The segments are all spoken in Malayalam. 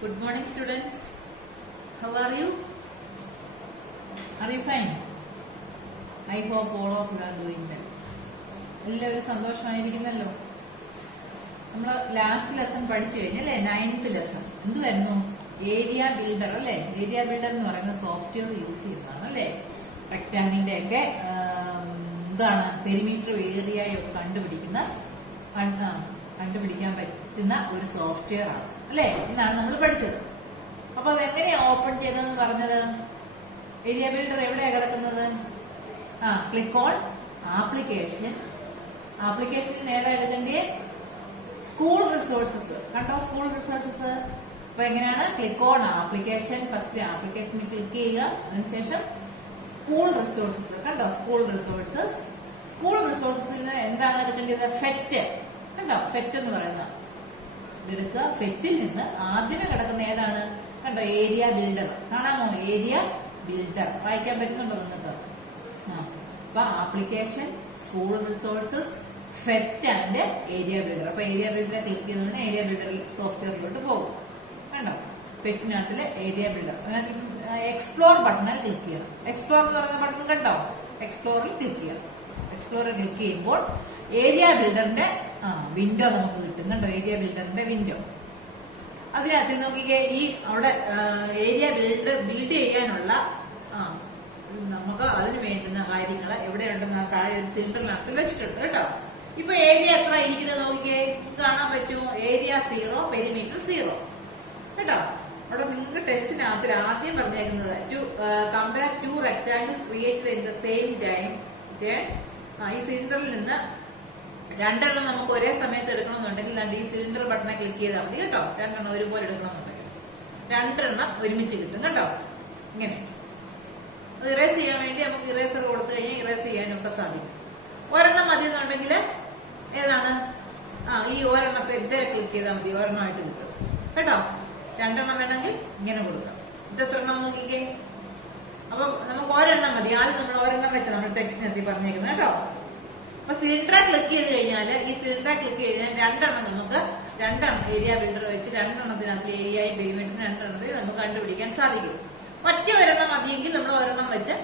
Good morning, students. How are you? Are you fine? I hope all of you are doing well. എല്ലാവരും സന്തോഷമായിരിക്കുന്നല്ലോ. നമ്മൾ ലാസ്റ്റ് ലെസൺ പഠിച്ചു കഴിഞ്ഞല്ലേ, 9th ലെസൺ എന്തുവായിരുന്നു? ഏരിയ ബിൽഡർ അല്ലേ? ഏരിയ ബിൽഡർ എന്ന് പറയുന്ന സോഫ്റ്റ്വെയർ യൂസ് ചെയ്യുന്നതാണ് അല്ലേ? റെക്ടാങ്കിളിന്റെ ഒക്കെ എന്താണ് പെരിമീറ്റർ ഏരിയയൊക്കെ കണ്ടുപിടിക്കാൻ പറ്റുന്ന ഒരു സോഫ്റ്റ്വെയർ ആണ് അല്ലേ? എന്നാണ് നമ്മൾ പഠിച്ചത്. അപ്പൊ അതെങ്ങനെയാ ഓപ്പൺ ചെയ്തതെന്ന് പറഞ്ഞത്? ഏരിയ ബിൽഡർ എവിടെയാ കിടക്കുന്നത്? Click on application. ആപ്ലിക്കേഷനിൽ നേരെ എടുക്കേണ്ടേ സ്കൂൾ റിസോഴ്സസ്. കണ്ടോ സ്കൂൾ റിസോഴ്സസ്? അപ്പൊ എങ്ങനെയാണ്? Click on application. ഫസ്റ്റ് ആപ്ലിക്കേഷനിൽ ക്ലിക്ക് ചെയ്യുക. അതിനുശേഷം സ്കൂൾ റിസോഴ്സസ്. കണ്ടോ സ്കൂൾ റിസോഴ്സസ്. സ്കൂൾ റിസോഴ്സസിന് എന്താണ് എടുക്കേണ്ടത്? ഫെറ്റ്. കണ്ടോ ഫെറ്റ് എന്ന് പറയുന്ന ഇതെടുക്കുക. ഫെറ്റിൽ നിന്ന് ആദ്യമേ കിടക്കുന്ന ഏതാണ്? കണ്ടോ ഏരിയ ബിൽഡർ. കാണാമോ? ഏരിയ ബിൽഡർ വായിക്കാൻ പറ്റുന്നുണ്ടോ നിങ്ങൾക്ക്? അപ്പൊ application, school resources, PhET and area builder. അപ്പൊ ഏരിയ ബിൽഡറെ ക്ലിക്ക് ചെയ്തോണ്ട് ഏരിയ ബിൽഡർ സോഫ്റ്റ്വെയറിലോട്ട് പോകും. കണ്ടോ ഫെറ്റിനകത്തില് ഏരിയ ബിൽഡർ. എക്സ്പ്ലോർ ബട്ടണിൽ ക്ലിക്ക് ചെയ്യണം. എക്സ്പ്ലോർ എന്ന് പറയുന്ന ബട്ടൺ കണ്ടോ? എക്സ്പ്ലോറിൽ ക്ലിക്ക് ചെയ്യണം. എക്സ്പ്ലോറിൽ ക്ലിക്ക് ചെയ്യുമ്പോൾ ഏരിയ ബിൽഡറിന്റെ വിൻഡോ നമുക്ക് കിട്ടും. കണ്ടോ ഏരിയ ബിൽഡറിന്റെ വിൻഡോ. അതിനകത്ത് നോക്കിക്കേ, ഈ അവിടെ ഏരിയ ബിൽഡ് ചെയ്യാനുള്ള നമുക്ക് അതിന് വേണ്ടുന്ന കാര്യങ്ങൾ എവിടെയുണ്ടെന്ന് താഴെ ഒരു സിലിണ്ടറിനകത്ത് വെച്ചിട്ടുണ്ട് കേട്ടോ. ഇപ്പൊ ഏരിയ എത്ര ഇരിക്കുന്നത് നോക്കിക്കേ, കാണാൻ പറ്റുമോ? ഏരിയ 0, പെരിമീറ്റർ 0 കേട്ടോ. അവിടെ നിങ്ങൾക്ക് ടെസ്റ്റിനകത്ത് ആദ്യം പറഞ്ഞേക്കുന്നത് to compare 2 rectangles created in the same time. ഈ സിലിണ്ടറിൽ നിന്ന് രണ്ടെണ്ണം നമുക്ക് ഒരേ സമയത്ത് എടുക്കണമെന്നുണ്ടെങ്കിൽ ഈ സിലിണ്ടർ ബട്ടണെ ക്ലിക്ക് ചെയ്താൽ മതി കേട്ടോ. രണ്ടെണ്ണം ഒരുപോലെ എടുക്കണമെന്നുണ്ടെങ്കിൽ രണ്ടെണ്ണം ഒരുമിച്ച് കിട്ടും കേട്ടോ. ഇങ്ങനെ ഇറേസ് ചെയ്യാൻ വേണ്ടി നമുക്ക് ഇറേസർ കൊടുത്തു കഴിഞ്ഞാൽ ഇറേസ് ചെയ്യാനൊക്കെ സാധിക്കും. ഒരെണ്ണം മതി എന്നുണ്ടെങ്കിൽ ഏതാണ്? ഈ ഒരെണ്ണത്തെ ഇതേ ക്ലിക്ക് ചെയ്താൽ മതി, ഒരെണ്ണമായിട്ട് കിട്ടും കേട്ടോ. രണ്ടെണ്ണം വേണമെങ്കിൽ ഇങ്ങനെ കൊടുക്കാം. ഇത് എത്ര എണ്ണം നോക്കിക്കേ. അപ്പൊ നമുക്ക് ഒരെണ്ണം മതി. ആദ്യം നമ്മൾ ഒരെണ്ണം വെച്ച് നമ്മൾ ടെക്സ്റ്റിനെത്തി പറഞ്ഞേക്കുന്നത് കേട്ടോ. അപ്പൊ സിലിണ്ടറെ ക്ലിക്ക് ചെയ്ത് കഴിഞ്ഞാൽ ഈ സിലിണ്ടറെ ക്ലിക്ക് ചെയ്ത് കഴിഞ്ഞാൽ രണ്ടെണ്ണം ഏരിയ ബിൽഡർ വെച്ച് രണ്ടെണ്ണത്തിനകത്ത് ഏരിയയും പെരിമീറ്ററും രണ്ടെണ്ണത്തിൽ നമുക്ക് കണ്ടുപിടിക്കാൻ സാധിക്കും. ഒറ്റ ഒരെണ്ണം മതിയെങ്കിൽ നമ്മൾ ഒരെണ്ണം വെച്ച്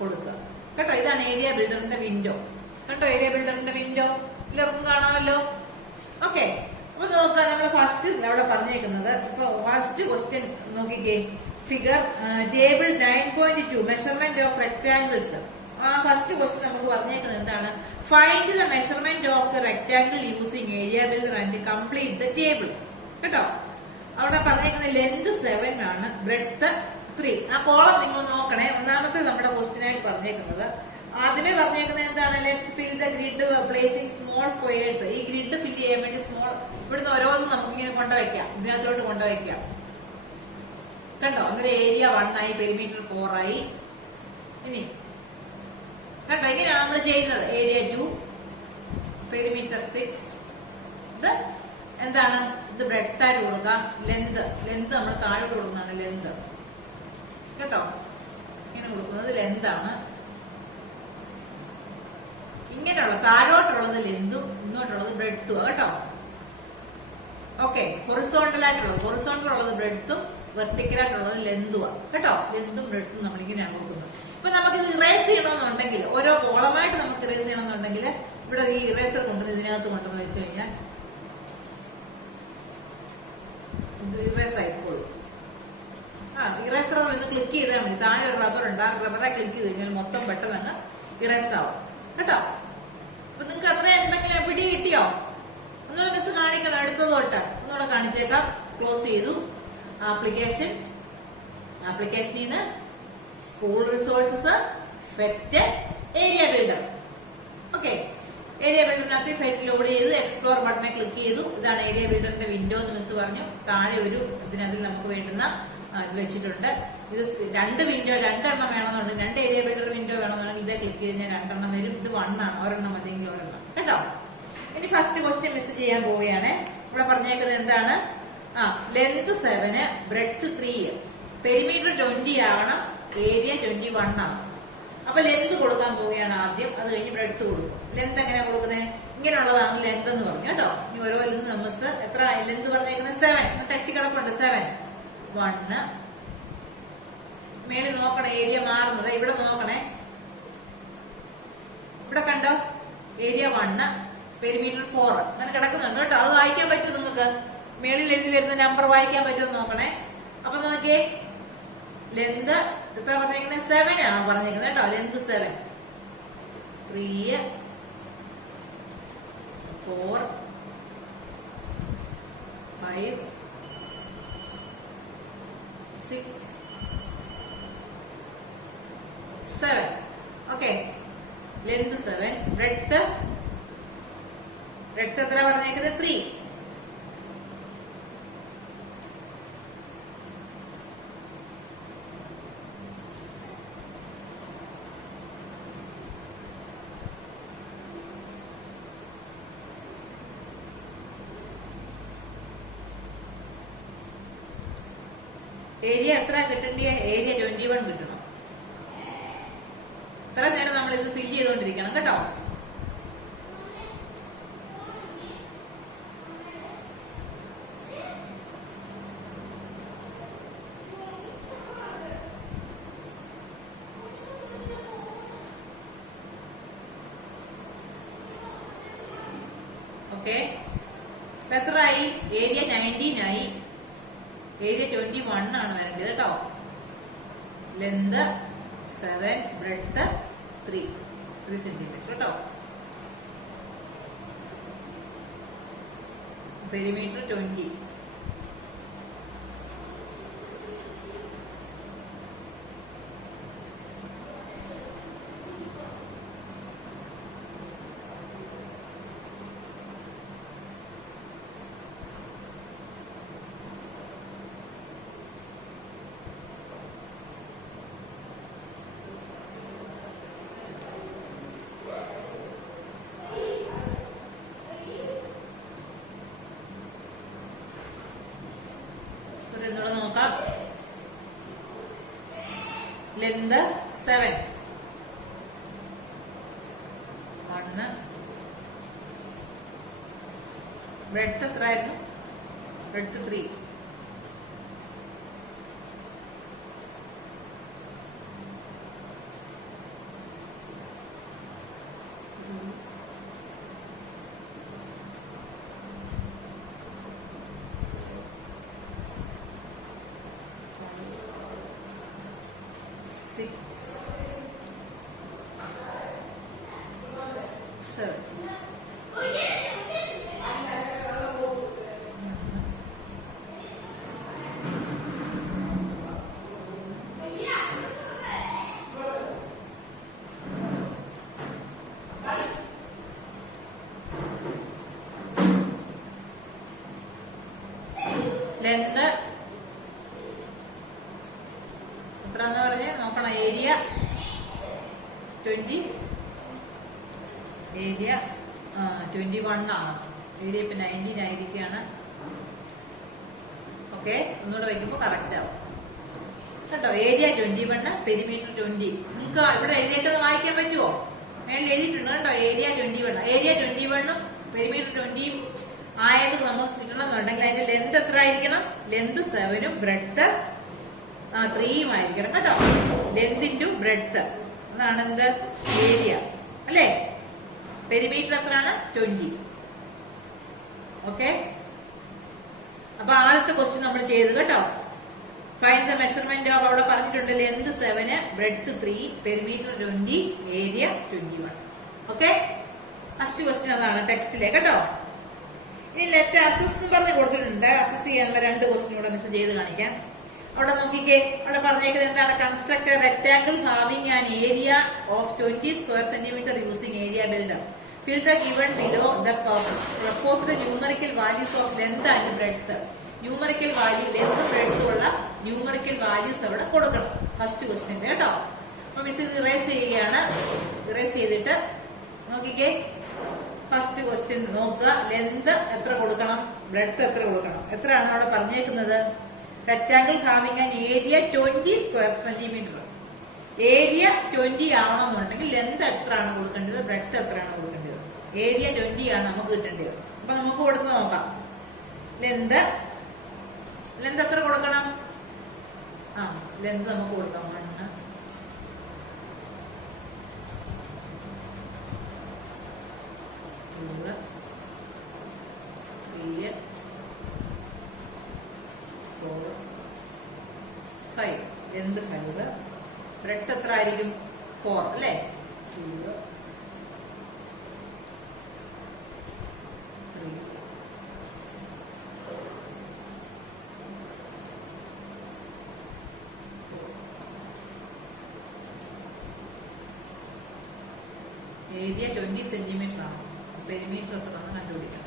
കൊടുക്കുക കേട്ടോ. ഇതാണ് ഏരിയ ബിൽഡറിന്റെ വിൻഡോ കേട്ടോ. ഏരിയ ബിൽഡറിന്റെ വിൻഡോ എല്ലാവർക്കും കാണാമല്ലോ. ഓക്കെ, അപ്പൊ നോക്കുക, നമ്മൾ ഫസ്റ്റ് അവിടെ പറഞ്ഞേക്കുന്നത് ഇപ്പൊ ഫസ്റ്റ് ക്വസ്റ്റ്യൻ നോക്കിക്കേ. Figure table 9.2 measurement of rectangles. First question നമുക്ക് പറഞ്ഞേക്കുന്നത് എന്താണ്? Find the measurement of the rectangle using area builder and complete the table കേട്ടോ. അവിടെ പറഞ്ഞേക്കുന്നത് ലെന്ത് 7 ആണ്, ബ്രെഡ്ത്ത് 3. ആ കോളം നിങ്ങൾ നോക്കണേ. ഒന്നാമത്തെ നമ്മുടെ ക്വസ്റ്റ്യൻ ആയിട്ട് പറഞ്ഞേക്കുന്നത് ആദ്യമേ പറഞ്ഞേക്കുന്നത് എന്താണ്? Let's fill the grid placing small squares. ഈ ഗ്രിഡ് ഫില്ല് ചെയ്യാൻ വേണ്ടി ഇവിടുന്ന് ഓരോന്നും നമുക്ക് ഇങ്ങനെ കൊണ്ടുവയ്ക്കാം, ഇതിനകത്തോട്ട് കൊണ്ടുവയ്ക്കാം കണ്ടോ. അന്നേരം ഏരിയ 1 ആയി, പെരിമീറ്റർ 4 ആയി. ഇനി കണ്ടോ ഇങ്ങനെയാണ് നമ്മൾ ചെയ്യുന്നത്. Area 2, perimeter 6. ഇത് എന്താണ്? ഇത് ബ്രെഡ്ത്ത് ആയിട്ട് കൊടുക്കാം. ലെന്ത് നമ്മൾ താഴോട്ട് കൊടുക്കുന്നതാണ് ലെന്ത് കേട്ടോ. ഇങ്ങനെ കൊടുക്കുന്നത് ലെന്താണ്. ഇങ്ങനെയുള്ള താഴോട്ടുള്ളത് ലെന്തും ഇങ്ങോട്ടുള്ളത് ബ്രെഡ്ത്തും കേട്ടോ. ഓക്കെ, ഹൊറിസോണ്ടൽ ഉള്ളത് ബ്രെഡ്ത്തും വെർട്ടിക്കൽ ആയിട്ടുള്ളത് ലെന്തുമാണ് കേട്ടോ. ലെന്തും ബ്രെഡ്ത്തും നമ്മൾ ഇങ്ങനെയാണ് കൊടുക്കുന്നത്. ഇപ്പൊ നമുക്ക് ഇത് ഇറേസ് ചെയ്യണമെന്നുണ്ടെങ്കിൽ ഓരോ കോളമായിട്ട് നമുക്ക് ഇറേസ് ചെയ്യണമെന്നുണ്ടെങ്കിൽ ഇവിടെ ഈ ഇറേസർ കൊണ്ടുവന്ന് ഇതിനകത്ത് കൊണ്ടുവന്ന് വെച്ച് കഴിഞ്ഞാൽ ഇറേസ് ആയിക്കോളൂ. ഇറേസർ ഒന്ന് ക്ലിക്ക് ചെയ്താൽ മതി. താഴെ ഒരു റബ്ബർ ഉണ്ട്, ആ റബ്ബറെ ക്ലിക്ക് ചെയ്ത് കഴിഞ്ഞാൽ മൊത്തം പെട്ടെന്ന് അങ്ങ് ഇറേസ് ആവും കേട്ടോ. അപ്പൊ നിങ്ങൾക്ക് അത്ര എന്തെങ്കിലും പിടി കിട്ടിയോ? ഒന്നുകൂടെ മിസ് കാണിക്കണം. അടുത്തത് തൊട്ട് ഒന്നുകൂടെ കാണിച്ചേക്കാം. ക്ലോസ് ചെയ്തു. ആപ്ലിക്കേഷനിൽ നിന്ന് school resources, PhET, area builder. Okay, area ബിൽഡറിനകത്ത് ഫെറ്റ് ലോഡ് ചെയ്തു. എക്സ്പ്ലോർ ബട്ടനെ ക്ലിക്ക് ചെയ്തു. ഇതാണ് ഏരിയ ബിൽഡറിന്റെ വിൻഡോ എന്ന് മിസ് പറഞ്ഞു. താഴെ ഒരു ഇതിനകത്ത് നമുക്ക് വേണ്ടുന്ന ഇത് വെച്ചിട്ടുണ്ട്. ഇത് രണ്ടെണ്ണം വേണമെന്നുണ്ടെങ്കിൽ, 2 ഏരിയ ബിൽഡർ വിൻഡോ വേണമെന്നുണ്ടെങ്കിൽ ഇതേ ക്ലിക്ക് ചെയ്ത് കഴിഞ്ഞാൽ 2 വരും. ഇത് 1 ആണ്, ഒരെണ്ണം മതിയെങ്കിൽ ഒരെണ്ണം കേട്ടോ. ഇനി ഫസ്റ്റ് ക്വസ്റ്റ്യൻ മിസ് ചെയ്യാൻ പോവുകയാണ്. ഇവിടെ പറഞ്ഞേക്കുന്നത് എന്താണ്? ലെന്ത് 7, ബ്രെഡ്ത്ത് 3, പെരിമീറ്റർ 20 ആവണം, ഏരിയ 21 ആണ്. അപ്പൊ ലെന്ത് കൊടുക്കാൻ പോവുകയാണ് ആദ്യം. അത് കഴിഞ്ഞ് ബ്രെഡ്ത്ത് കൊടുക്കും. ലെന്ത് എങ്ങനെയാ കൊടുക്കുന്നത്? ഇങ്ങനെയുള്ളതാണ് ലെന്ത് എന്ന് പറഞ്ഞു കേട്ടോ. ഇനി ഓരോ ലെന്ത് നമ്മൾ എത്ര ലെന്ത് പറഞ്ഞേക്കുന്നത്? 7. ടെസ്റ്റ് കിടപ്പുണ്ട് 7. 1. മേളിൽ നോക്കണേ ഏരിയ മാറുന്നത്. ഇവിടെ നോക്കണേ, ഇവിടെ കണ്ടോ ഏരിയ 1, പെരിമീറ്റർ 4 അങ്ങനെ കിടക്കുന്നുണ്ട് കേട്ടോ. അത് വായിക്കാൻ പറ്റും നിങ്ങൾക്ക്. മേളിൽ എഴുതി വരുന്ന നമ്പർ വായിക്കാൻ പറ്റുമെന്ന് നോക്കണേ. അപ്പൊ നോക്കിയേ, ലെന്ത് എത്ര പറഞ്ഞേക്കുന്നത്? 7 ആണ് പറഞ്ഞേക്കുന്നത് കേട്ടോ. ലെന്ത് 7, 3, 4, 5, 6, 7. ഓക്കെ, ലെന്ത് 7, ബ്രെഡ്ത്ത് എത്ര പറഞ്ഞേക്കുന്നത്? 3. ഏരിയ എത്ര കിട്ടേണ്ടിയ? ഏരിയ 21 കിട്ടണം. ഇത്ര നേരം നമ്മൾ ഇത് ഫില്ല് ചെയ്തുകൊണ്ടിരിക്കണം കേട്ടോ. ഓക്കെ, എത്രയായി? ഏരിയ 19 ആയി. ഏരിയ 21 ആണ് വരേണ്ടത് കേട്ടോ. ലെന്ത് 7, ബ്രെഡ്ത്ത് 3 സെന്റിമീറ്റർ കേട്ടോ. പെരിമീറ്റർ 20. നോക്കാം. ലെന്ത് 7, 1, ബ്രെഡ്ത്ത് എത്രയായിരുന്നു? ബ്രെഡ്ത്ത് 3. ലെന്ത് എത്രന്ന് പറഞ്ഞ് നോക്കണം. ഏരിയ 20, ഏരിയ 21 ആണ്. ഏരിയ ഇപ്പൊ 19 ആയിരിക്കുകയാണ്. ഓക്കെ, ഒന്നുകൂടെ വയ്ക്കുമ്പോ കറക്റ്റ് ആവും കേട്ടോ. Area 21, perimeter 20. നിങ്ങൾക്ക് ഇവിടെ എഴുതിയേക്കുന്നത് വായിക്കാൻ പറ്റുമോ? മേളിൽ എഴുതിയിട്ടുണ്ട് കേട്ടോ. ഏരിയ 21, ഏരിയ 21 പെരിമീറ്റർ 20 ആയത് നമുക്ക് കിട്ടണമെന്നുണ്ടെങ്കിൽ അതിന്റെ ലെന്ത് എത്ര ആയിരിക്കണം? ലെന്ത് 7, ബ്രെഡ്ത്ത് 3 ആയിരിക്കണം കേട്ടോ. ലെന്ത് ഇൻറ്റു ബ്രെഡ്ത്ത് അതാണ് എന്ത്? ഏരിയ അല്ലേ? പെരിമീറ്റർ എത്രയാണ്? 20. ഓക്കെ, അപ്പൊ ആദ്യത്തെ ക്വസ്റ്റ്യൻ നമ്മൾ ചെയ്തു കേട്ടോ. ഫൈൻഡ് ദ മെഷർമെന്റ് ഓഫ്, അവിടെ പറഞ്ഞിട്ടുണ്ട് length 7, breadth 3, perimeter 20, area 21. Okay, first question അതാണ് ടെക്സ്റ്റിലെ കേട്ടോ. ഇനി ലെറ്റ് അസസ് എന്ന് പറഞ്ഞ് കൊടുത്തിട്ടുണ്ട്. അസസ് ചെയ്യാനുള്ള 2 ക്വസ്റ്റ്യൻ കൂടെ മിസ് ചെയ്ത് കാണിക്കാം. അവിടെ നോക്കിക്കേ, അവിടെ പറഞ്ഞേക്കുന്നത് എന്താണ്? Construct a rectangle having an area of 20 square centimetre using area builder. Fill the given below the proposed numerical values of length and breadth. Numerical value ലെന്തും ബ്രെഡ്ത്തും ഉള്ള ന്യൂമറിക്കൽ വാല്യൂസ് അവിടെ കൊടുക്കണം. ഫസ്റ്റ് ക്വസ്റ്റ്യന്റെ കേട്ടോ. അപ്പൊ മിസ് ഇത് ഇറേസ് ചെയ്യുകയാണ്. ഇറേസ് ചെയ്തിട്ട് നോക്കിക്കേ, ഫസ്റ്റ് ക്വസ്റ്റ്യൻ നോക്കുക. ലെന്ത് എത്ര കൊടുക്കണം? ബ്രെഡ്ത്ത് എത്ര കൊടുക്കണം? എത്രയാണ് അവിടെ പറഞ്ഞേക്കുന്നത്? Rectangle having an area 20 square centimetre. Area 20 ആവണമെന്നുണ്ടെങ്കിൽ ലെന്ത് എത്രയാണ് കൊടുക്കേണ്ടത്? ബ്രെഡ്ത്ത് എത്രയാണ് കൊടുക്കേണ്ടത്? ഏരിയ 20 ആണ് നമുക്ക് കിട്ടേണ്ടത്. അപ്പൊ നമുക്ക് കൊടുത്ത് നോക്കാം. ലെന്ത് എത്ര കൊടുക്കണം? ലെന്ത് നമുക്ക് കൊടുക്കാം. 1 2 3 4 5. ലെന്ത് 5. ബ്രെഡ്ത്ത് എത്ര ആയിരിക്കും? 4 അല്ലേ? 2 3 ഏരിയ 20 സെന്റിമീറ്റർ ആണ്. പെരിമീറ്റർ എത്രയാണ് കണ്ടുപിടിക്കണം.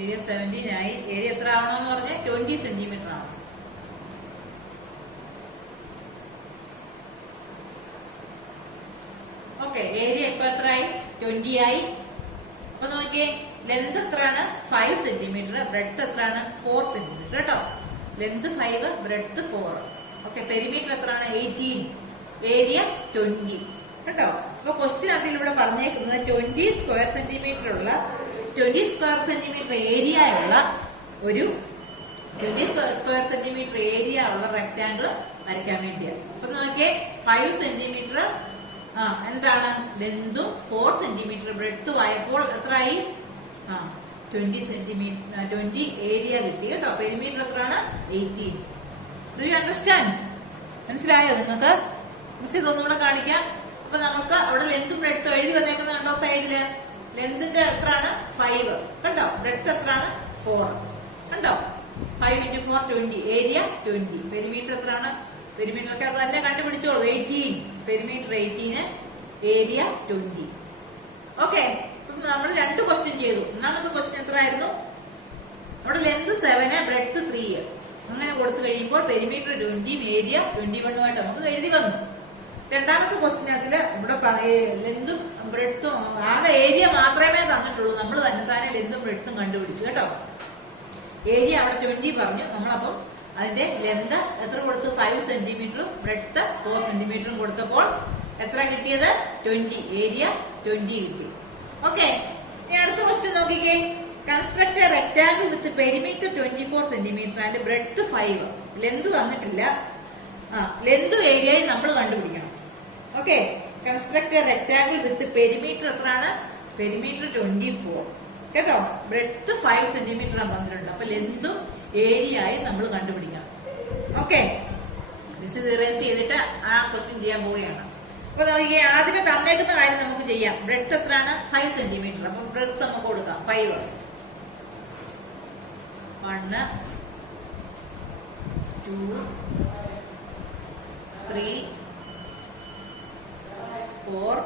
ഏരിയ 17 ആയി. ഏരിയ എത്ര ആവണമെന്ന് പറഞ്ഞാൽ 20 സെന്റിമീറ്റർ ആണ്. ഓക്കെ, ഏരിയ ഇപ്പൊ എത്രയായി? 20 ആയി. അപ്പൊ നോക്കിയേ, ലെന്ത് എത്രയാണ്? 5 സെന്റിമീറ്റർ. ബ്രെഡ്ത്ത് എത്രയാണ്? 4 സെന്റിമീറ്റർ കേട്ടോ. Length 5, breadth 4. ഓക്കെ, പെരിമീറ്റർ എത്രയാണ്? 18. ഏരിയ 20 കേട്ടോ. അപ്പൊ ക്വസ്റ്റ്യൻ അതിൽ ഇവിടെ പറഞ്ഞേക്കുന്നത് 20 സ്ക്വയർ സെന്റിമീറ്റർ ഉള്ള 20 സ്ക്വയർ സെന്റിമീറ്റർ ഏരിയ ഉള്ള ഒരു 20 സ്ക്വയർ സെന്റിമീറ്റർ ഏരിയ ഉള്ള റെക്ടാങ്കിൾ വരയ്ക്കാൻ വേണ്ടിയാണ്. അപ്പൊ നോക്കിയേ, 5 സെന്റിമീറ്റർ എന്താണ് ലെന്തും 4 സെന്റിമീറ്റർ ബ്രെഡ്ത്തും ആയപ്പോൾ എത്രയായി? 20 സെന്റിമീറ്റർ 20 ഏരിയ കിട്ടി കേട്ടോ. പെരിമീറ്റർ എത്രയാണ്? 18. Do you understand? മനസ്സിലായോ നിങ്ങൾക്ക്? മിസ് ഇതൊന്നുകൂടെ കാണിക്കാം. അപ്പൊ നമുക്ക് അവിടെ ലെന്തും ബ്രെഡ്ത്തും എഴുതി വന്നേക്കുന്നത് കണ്ടോ സൈഡില്? ലെന്തിന്റെ എത്രയാണ്? 5 കണ്ടോ. ബ്രെഡ്ത്ത് എത്രയാണ്? 4 കണ്ടോ. 5 × 4 20. ഏരിയ 20. പെരിമീറ്റർ എത്രയാണ്? പെരിമീറ്റർ ഒക്കെ അത് തന്നെ കണ്ടുപിടിച്ചോളൂ. 18. Perimeter 18, area 20. ഓക്കെ, നമ്മൾ 2 ക്വസ്റ്റ്യൻ ചെയ്തു. ഒന്നാമത്തെ ക്വസ്റ്റ്യൻ എത്ര ആയിരുന്നു? അവിടെ ലെന്ത് 7, ബ്രെഡ്ത്ത് 3 അങ്ങനെ കൊടുത്തു കഴിയുമ്പോൾ പെരിമീറ്റർ 20, ഏരിയ 21 നമുക്ക് എഴുതി വന്നു. രണ്ടാമത്തെ ക്വസ്റ്റ്യനകത്തില് ഇവിടെ ലെന്തും ബ്രെഡ്ത്തും ആകെ ഏരിയ മാത്രമേ തന്നിട്ടുള്ളൂ. നമ്മൾ തന്നെ ലെന്തും ബ്രെഡ്ത്തും കണ്ടുപിടിച്ചു കേട്ടോ. ഏരിയ അവിടെ 20 പറഞ്ഞു. നമ്മളപ്പം അതിന്റെ ലെന്ത് എത്ര കൊടുത്തു? 5 സെന്റിമീറ്ററും ബ്രെഡ്ത്ത് 4 സെന്റിമീറ്ററും കൊടുത്തപ്പോൾ എത്ര കിട്ടിയത്? 20. ഏരിയ 20 കിട്ടി. ഓക്കെ, ഇനി അടുത്ത ക്വസ്റ്റ്യൻ നോക്കിക്കേ. Construct A rectangle with perimeter 24 centimetre and breadth 5. Length തന്നിട്ടില്ല. ലെന്തും ഏരിയയും നമ്മൾ കണ്ടുപിടിക്കണം. Okay, construct A rectangle with perimeter എത്രയാണ്? പെരിമീറ്റർ 24 കേട്ടോ. ബ്രെഡ്ത്ത് 5 സെന്റിമീറ്റർ ആണ് തന്നിട്ടുണ്ട്. അപ്പൊ ലെന്തും ഏരിയയും നമ്മൾ കണ്ടുപിടിക്കണം. ഓക്കെ, മിസ് ഇറേസ് ചെയ്തിട്ട് ആ ക്വസ്റ്റ്യൻ ചെയ്യാൻ പോവുകയാണ്. അപ്പൊ നോക്കിയേ, ആദ്യമേ തന്നേക്കുന്ന കാര്യം നമുക്ക് ചെയ്യാം. ബ്രെഡ്ത്ത് എത്രയാണ്? 5 സെന്റിമീറ്റർ. അപ്പൊ ബ്രെഡ്ത്ത് നമുക്ക് കൊടുക്കാം 5. 1 2 3 4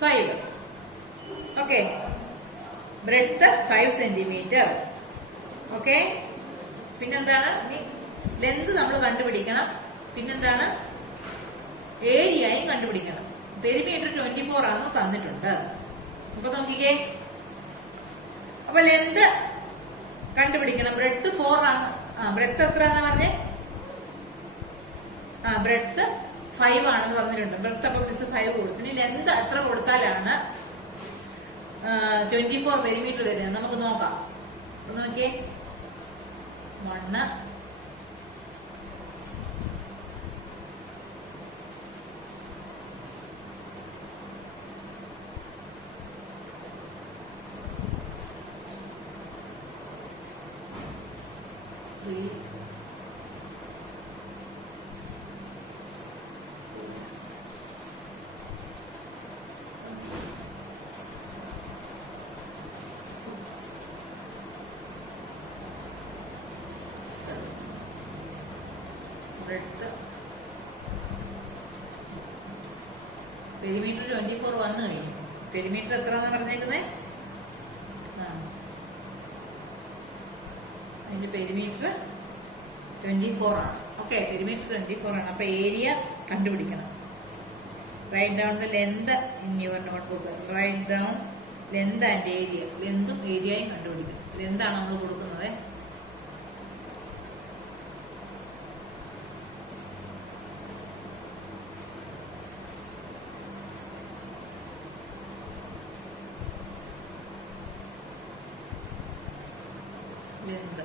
5. Okay, breadth 5 centimetre. ഓക്കെ, പിന്നെന്താണ്? ലെന്ത് നമ്മൾ കണ്ടുപിടിക്കണം. പിന്നെന്താണ്? ഏരിയയും കണ്ടുപിടിക്കണം. പെരിമീറ്റർ 24 ആണെന്ന് തന്നിട്ടുണ്ട്. അപ്പൊ നോക്കിക്കേ, അപ്പൊ ലെന്ത് കണ്ടുപിടിക്കണം. ബ്രെഡ്ത്ത് 4 ആണ്. ബ്രെഡ്ത്ത് എത്രയാണെന്ന് പറഞ്ഞേ? ബ്രെഡ്ത്ത് 5 ആണെന്ന് പറഞ്ഞിട്ടുണ്ട്. ബ്രെഡ്ത്ത് അപ്പൊ മിസ് 5 കൊടുത്തു. ഇനി ലെന്ത് എത്ര കൊടുത്താലാണ് 24 പെരിമീറ്റർ വരുന്നത് നമുക്ക് നോക്കാം. നോക്കിയേ, 1 3 ബ്രെഡ്ത്ത് പെരിമീറ്റർ 24 വന്നു കഴിഞ്ഞു. പെരിമീറ്റർ എത്രയാണെന്ന് പറഞ്ഞേക്കുന്നത്? ഇതിന്റെ പെരിമീറ്റർ 24 ആണ്. ഓക്കെ, പെരിമീറ്റർ 24 ആണ്. അപ്പൊ ഏരിയ കണ്ടുപിടിക്കണം. Write down the length in your notebook. Write down length and area. ലെന്തും ഏരിയയും കണ്ടുപിടിക്കണം. ലെന്താണ് നമ്മൾ കൊടുക്കുന്നത്. ലെന്ത്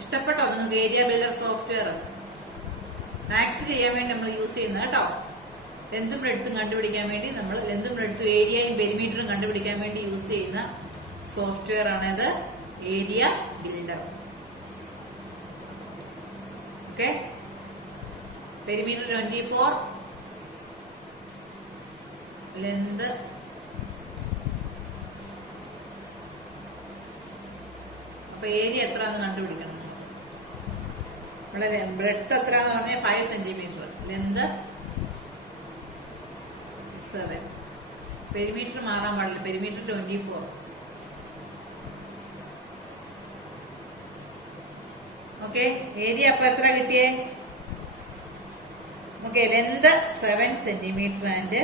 ഇഷ്ടപ്പെട്ടോ നിങ്ങൾക്ക് ഏരിയ ബിൽഡർ സോഫ്റ്റ്വെയർ? മാക്സ് ചെയ്യാൻ വേണ്ടി നമ്മൾ യൂസ് ചെയ്യുന്നത് കേട്ടോ. ലെന്തും ബ്രെഡ്ത്തും കണ്ടുപിടിക്കാൻ വേണ്ടി നമ്മൾ ലെന്തും ബ്രെഡ്ത്തും ഏരിയയും പെരിമീറ്ററും കണ്ടുപിടിക്കാൻ വേണ്ടി യൂസ് ചെയ്യുന്ന സോഫ്റ്റ്വെയർ ആണിത്, area builder. Okay, perimeter 24, length അപ്പൊ ഏരിയ എത്രയാണെന്ന് കണ്ടുപിടിക്കണം. ഇവിടെ ബ്രെഡ്ത്ത് എത്രയാന്ന് പറഞ്ഞാൽ 5 സെന്റിമീറ്റർ, ലെന്ത് 7. പെരിമീറ്റർ മാറാൻ പാടില്ല, പെരിമീറ്റർ 24. ഓക്കെ, ഏരിയ അപ്പൊ എത്ര കിട്ടിയേ? Okay, length 7 centimetre and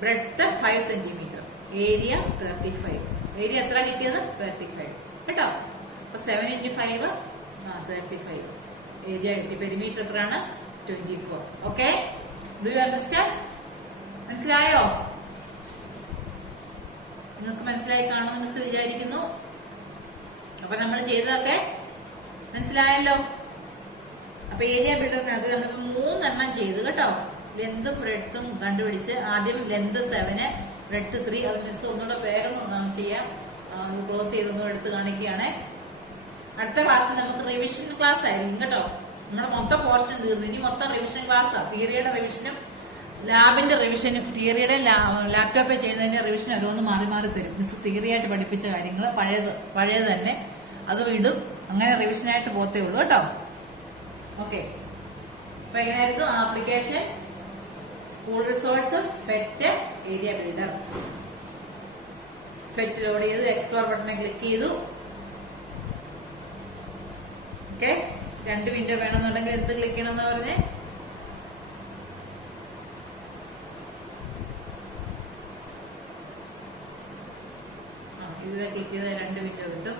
breadth 5 centimetre, area 35. Area എത്ര കിട്ടിയത്? 35 കേട്ടോ. അപ്പൊ 7 × 5 35 ഏരിയ കിട്ടി. പെരിമീറ്റർ എത്രയാണ്? 24. Okay, do you understand? മനസ്സിലായോ? നിങ്ങൾക്ക് മനസ്സിലായി കാണുമെന്ന് മിസ് വിചാരിക്കുന്നു. അപ്പൊ നമ്മൾ ചെയ്തതൊക്കെ മനസ്സിലായല്ലോ. അപ്പൊ ഏരിയ ബിൽഡറിനകത്ത് നമ്മളിപ്പോ 3 എണ്ണം ചെയ്തു കേട്ടോ. ലെന്തും ബ്രെഡ്ത്തും കണ്ടുപിടിച്ച് ആദ്യം ലെന്ത് 7, ബ്രെഡ്ത്ത് 3. അത് മിസ് ഒന്നുകൂടെ വേഗം ചെയ്യാം. ക്ലോസ് ചെയ്തൊന്നും എടുത്ത് കാണിക്കുകയാണേ. അടുത്ത ക്ലാസ്സിൽ നമുക്ക് റിവിഷൻ ക്ലാസ് ആയിരിക്കും കേട്ടോ. നമ്മുടെ മൊത്തം പോർഷൻ തീർന്നു. ഇനി മൊത്തം റിവിഷൻ ക്ലാസ്സാണ്. തിയറിയുടെ റിവിഷനും ലാബിന്റെ റിവിഷനും. തിയറിയുടെ ലാപ്ടോപ്പിൽ ചെയ്യുന്നതിന്റെ റിവിഷൻ ഓരോന്ന് മാറി മാറി തരും. മിസ് തിയറിയായിട്ട് പഠിപ്പിച്ച കാര്യങ്ങൾ പഴയത് തന്നെ അതും ഇടും. അങ്ങനെ റിവിഷനായിട്ട് പോത്തേ ഉള്ളൂ കേട്ടോ. ഓക്കെ, അപ്പൊ എങ്ങനെയായിരുന്നു application? School resources, PhET, area builder. PhET load ചെയ്തു, എക്സ്പ്ലോർ ബട്ടനെ ക്ലിക്ക് ചെയ്തു. ഓക്കെ, 2 വിൻഡോ വേണമെന്നുണ്ടെങ്കിൽ എന്ത് ക്ലിക്ക് ചെയ്യണമെന്ന് പറഞ്ഞേ? ഇതിൽ ക്ലിക്ക് ചെയ്താൽ 2 വിൻഡോ കിട്ടും.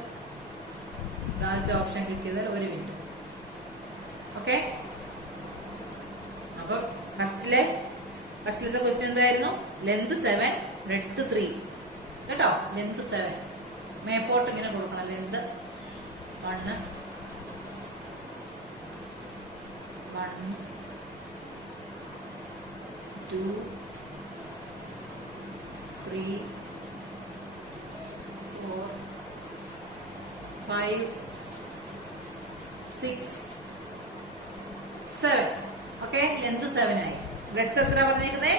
നാലത്തെ ഓപ്ഷൻ ക്ലിക്ക് ചെയ്താൽ 1 വിൻഡോ. ഓക്കെ, അപ്പൊ ഫസ്റ്റിലത്തെ ക്വസ്റ്റ്യൻ എന്തായിരുന്നു? ലെന്ത് 7, ബ്രെഡ്ത്ത് 3 കേട്ടോ. ലെന്ത് 7 മേപ്പോട്ട് ഇങ്ങനെ കൊടുക്കണം. ലെന്ത് 1, 2, 3, 4, 5, 6, 7. ഓക്കെ, ലെന്ത് 7 ആയി. ബ്രെഡ്ത്ത് എത്ര പറഞ്ഞേക്കുന്നേ?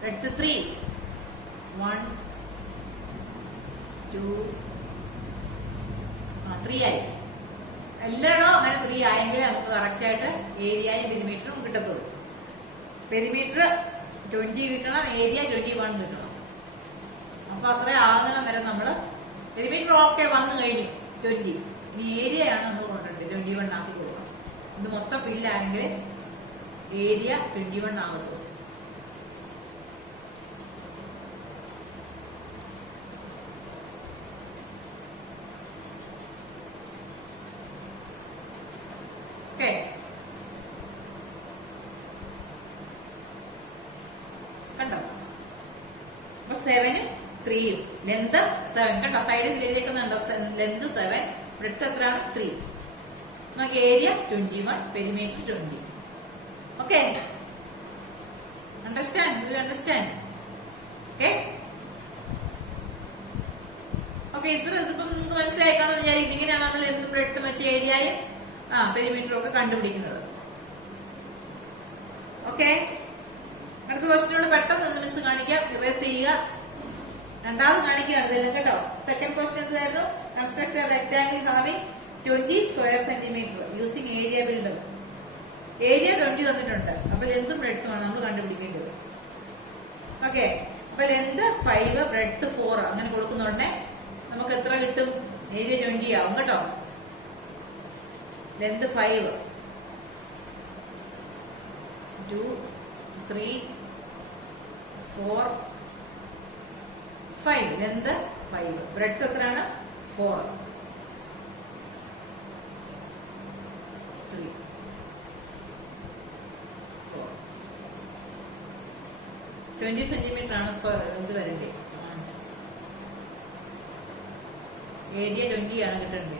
ബ്രെഡ്ത്ത് 3, 1, 2, 3 ആയി. എല്ലായിടവും അങ്ങനെ 3 ആയെങ്കിൽ നമുക്ക് കറക്റ്റ് ആയിട്ട് ഏരിയയും പെരിമീറ്ററും കിട്ടത്തുള്ളൂ. പെരിമീറ്റർ 20 കിട്ടണം, ഏരിയ 21 കിട്ടണം. അപ്പൊ അത്ര ആകണം വരെ നമ്മള് പെരിമീറ്റർ ഓക്കെ വന്നു കഴിഞ്ഞു 20. ഇനി ഏരിയയാണ് നമ്മൾ കൊണ്ടുവരേണ്ടത്. 21 ആക്കി കൊടുക്കണം. ഇത് മൊത്തം ഫില്ലാണെങ്കിൽ ഏരിയ 21 ആകത്തുള്ളൂ. ഓക്കെ, കണ്ടോ? അപ്പൊ 7, 3, ലെന്ത് 7 കേട്ടോ. സൈഡിൽ എഴുതിയേക്കുന്നുണ്ടോ? ലെന്ത് 7, ബ്രെഡ്ത്ത് എത്രയാണ്? 3. നമുക്ക് area 21, perimeter 20. Okay, understand? Do you understand? Okay, okay, ഇതിപ്പം നിങ്ങൾക്ക് മനസ്സിലായി കാണുമെന്ന് വിചാരിക്കും. ഇങ്ങനെയാണ് നമ്മൾ എന്ത് ബ്രെഡ്ത്തും വെച്ച് ഏരിയയും പെരിമീറ്ററും ഒക്കെ കണ്ടുപിടിക്കുന്നത്. ഓക്കെ, അടുത്ത ക്വസ്റ്റിനോട് പെട്ടെന്ന് മിസ് കാണിക്കാം. ഇറേസ് ചെയ്യുക. രണ്ടാമത് കാണിക്കുകയാണ് ഇതെല്ലാം കേട്ടോ. സെക്കൻഡ് ക്വസ്റ്റ്യൻ എന്തായിരുന്നു? Construct a rectangle having 20 square centimetre using area builder. Area 20 തന്നിട്ടുണ്ട്. അപ്പൊ ലെന്തും ബ്രെഡ്ത്തുമാണ് നമ്മൾ കണ്ടുപിടിക്കേണ്ടത്. ഓക്കെ, അപ്പൊ ലെന്ത് 5 ബ്രെഡ്ത്ത് 4 അങ്ങനെ കൊടുക്കുന്ന ഉടനെ നമുക്ക് എത്ര കിട്ടും? ഏരിയ 20 ആവും കേട്ടോ. ലെന്ത് 5 2 3 4 5 ലെന്ത് 5 ബ്രെഡ്ത്ത് എത്രയാണ്? 4 3 4 20 സെന്റിമീറ്റർ ആണ് സ്ക്വയർ ഇത് വരണ്ടേ. ഏരിയ 20 ആണ് കിട്ടണ്ടേ.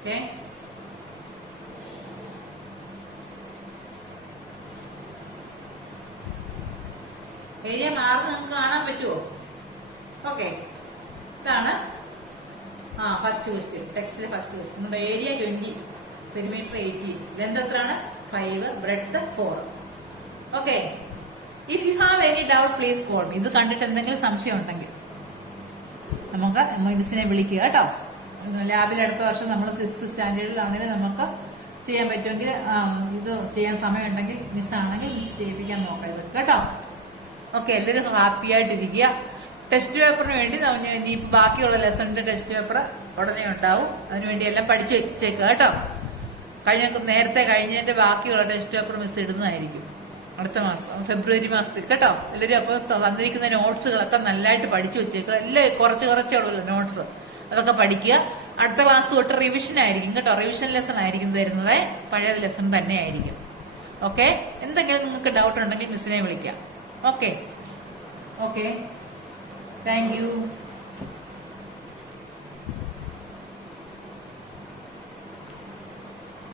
ഓക്കെ, ഏരിയ മാറുന്ന നിങ്ങൾക്ക് കാണാൻ പറ്റുമോ? ഓക്കെ, ഇതാണ് ഫസ്റ്റ് ക്വസ്റ്റ്യൻ, ടെക്സ്റ്റിലെ ഫസ്റ്റ് ക്വസ്റ്റ്യൻ. നമ്മുടെ ഏരിയ 20, പെരിമീറ്റർ 18, ലെന്ത് എത്രയാണ്? 5, breadth 4. Okay, if you have any doubt please call me. ഇത് കണ്ടിട്ട് എന്തെങ്കിലും സംശയം ഉണ്ടെങ്കിൽ നമുക്ക് മിസ്സിനെ വിളിക്കുക കേട്ടോ. ലാബിൽ അടുത്ത വർഷം നമ്മൾ 6th സ്റ്റാൻഡേർഡിലാണെങ്കിൽ നമുക്ക് ചെയ്യാൻ പറ്റുമെങ്കിൽ ഇത് ചെയ്യാൻ സമയമുണ്ടെങ്കിൽ മിസ്സാണെങ്കിൽ മിസ് ചെയ്യിപ്പിക്കാൻ നോക്കാം ഇത് കേട്ടോ. ഓക്കെ, എല്ലാവരും ഹാപ്പി ആയിട്ടിരിക്കുക. ടെസ്റ്റ് പേപ്പറിന് വേണ്ടി ഇനി ബാക്കിയുള്ള ലെസണിന്റെ ടെസ്റ്റ് പേപ്പർ ഉടനെ ഉണ്ടാവും. അതിനുവേണ്ടി എല്ലാം പഠിച്ചു വെച്ചേക്കുക കേട്ടോ. നേരത്തെ കഴിഞ്ഞതിന്റെ ബാക്കിയുള്ള ടെസ്റ്റ് പേപ്പർ മിസ് ഇടുന്നതായിരിക്കും അടുത്ത മാസം, ഫെബ്രുവരി മാസത്തിൽ കേട്ടോ. എല്ലാവരും അപ്പോൾ തന്നിരിക്കുന്ന നോട്ട്സുകളൊക്കെ നല്ലതായിട്ട് പഠിച്ചു വെച്ചേക്കുക. എല്ലാം കുറച്ചേ ഉള്ളൂ നോട്ട്സ്, അതൊക്കെ പഠിക്കുക. അടുത്ത ക്ലാസ് തൊട്ട് റിവിഷൻ ആയിരിക്കും കേട്ടോ. റിവിഷൻ ലെസൺ ആയിരിക്കും തരുന്നത്, പഴയ ലെസൺ തന്നെ ആയിരിക്കും. ഓക്കെ, എന്തെങ്കിലും നിങ്ങൾക്ക് ഡൗട്ട് ഉണ്ടെങ്കിൽ മിസ്സിനെ വിളിക്കാം. Okay, thank you.